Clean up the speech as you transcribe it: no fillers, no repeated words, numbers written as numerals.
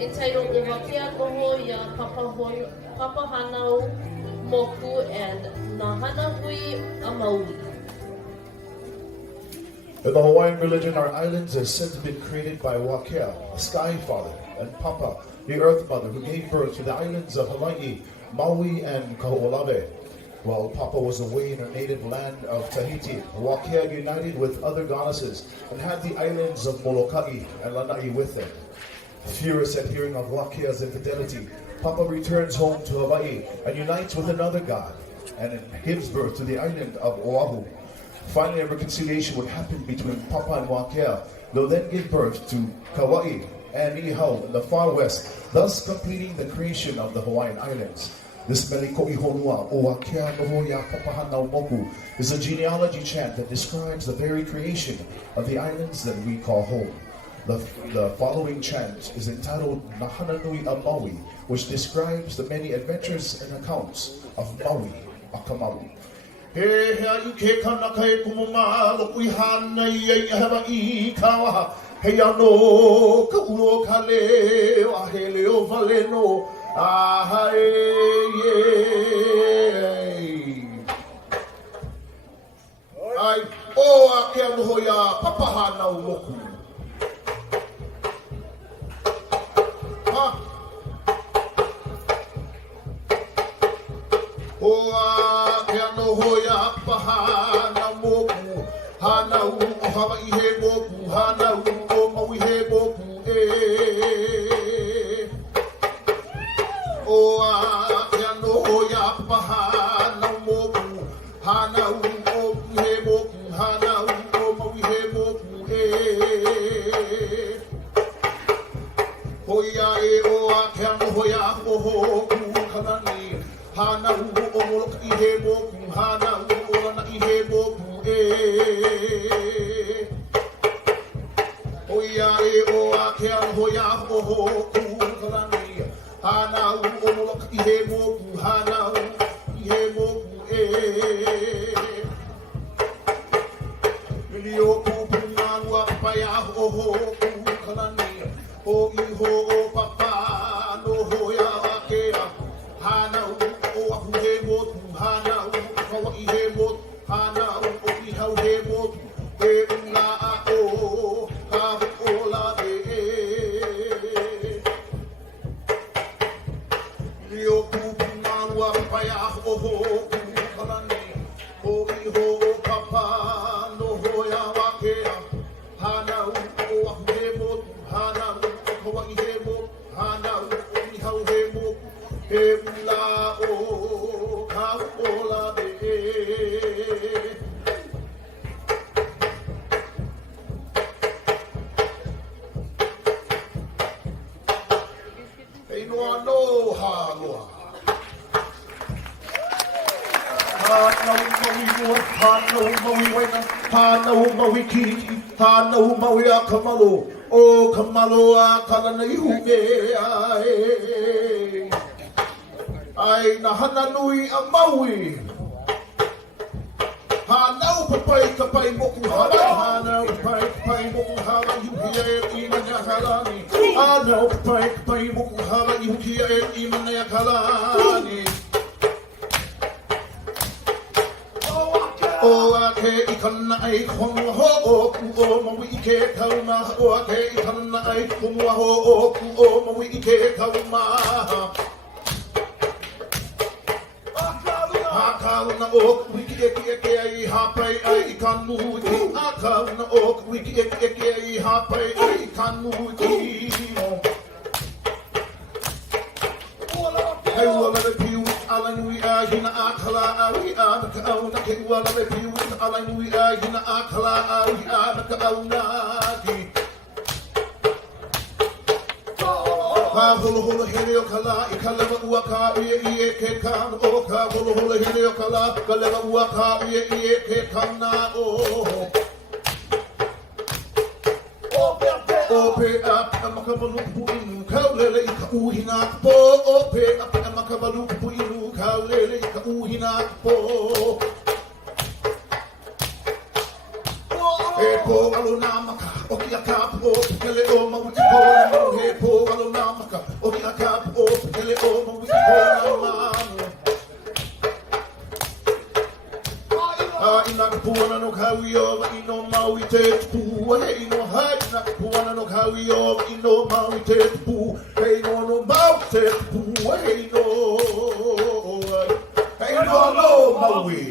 entitled Uvakea Koho Ya Papa Hanau Moku and Nahanahui Amaui. In the Hawaiian religion, our islands are said to have been created by Wakea, the Sky Father, and Papa, the Earth Mother, who gave birth to the islands of Hawaii, Maui, and Kaho'olawe. While Papa was away in her native land of Tahiti, Wakea united with other goddesses and had the islands of Molokai and Lanai with them. Furious at hearing of Wakea's infidelity, Papa returns home to Hawaii and unites with another god and gives birth to the island of Oahu. Finally, a reconciliation would happen between Papa and Wakea. They'll then give birth to Kauai and Niihau in the far west, thus completing the creation of the Hawaiian Islands. This Meliko'i Honua, o Wakea Noho Ya Papa Hanau Moku, is a genealogy chant that describes the very creation of the islands that we call home. The following chant is entitled Nahananui a Maui, which describes the many adventures and accounts of Maui, Akamaui. He you ke kana kai kumuma lokui hana ye Hawaii kawa he ano ka ulo kale a he leo valeno a hai ai o a ke ano ya papa hana uloku ha o a ke ano hoya pahana moku hana u Hawaii he moku hana u o Maui he moku o a ke ano hoya pahana moku hana u o he moku hana u o Maui he moku hoya o a ke ano hoya o hoku kanani hana u o Molokai he moku hana u o Lanai he moku hoia o a ke ano hoia o hoku kalani hana u o Molokai he moku hana u I he moku Ili o kupunanu a paya o hoku kalani o iho o papa no hoia a kea hana u o ahu he moku hana u Hawaii he moku hana u o ihau he moku e una a o ka hola de Rio kupunanu a paya o hoku kalani o iho o papa no hoia wa kea hana u o ahu he moku hana u o Hawaii he moku hana u o ihau he moku e una o ka hola de Hey, no, no, ha, no. Hana maui kiki, hana maui a kamalo, o kamalo a kalana I hume ai na hana nui a maui. Hana papai kapai moku Hawaii, hana papai kapai moku Hawaii, hukia e imanya kalani. Hana papai kapai moku Hawaii, hukia e imanya kalani. O a ke I kana ai konga ho o ku o maui I ke kauma o a ke I kana ai konga ho o ku o maui I ke kauma Akauna o wiki eke ai hapai ai kanu ki Akauna o wiki eke ai hapai ai kanu ki Hey, wala le piu alanui a hina akala a wi a naka auna ke wala le piu alanui a hina akala a wi a naka auna ki Ka holo holo hele o kala I ka lewa ua ka ie ke kana o ka holo holo hele o kala ka lewa ua ka ie ke kana o Ope up a makabalupu inu kaulele I ka uhina po Ope up a makabalupu inu kaulele I ka uhina po E po alo na maka Oki a ka po pele o Maui ki po no he po alo na maka. Oki a ka po pele o Maui ki po na mamu. Ina ka puana no kaui o ino Maui te tupu. Hei no hai ina ka puana no kaui o ino Maui te tupu. Hei no Maui te tupu. Hei no lo Maui.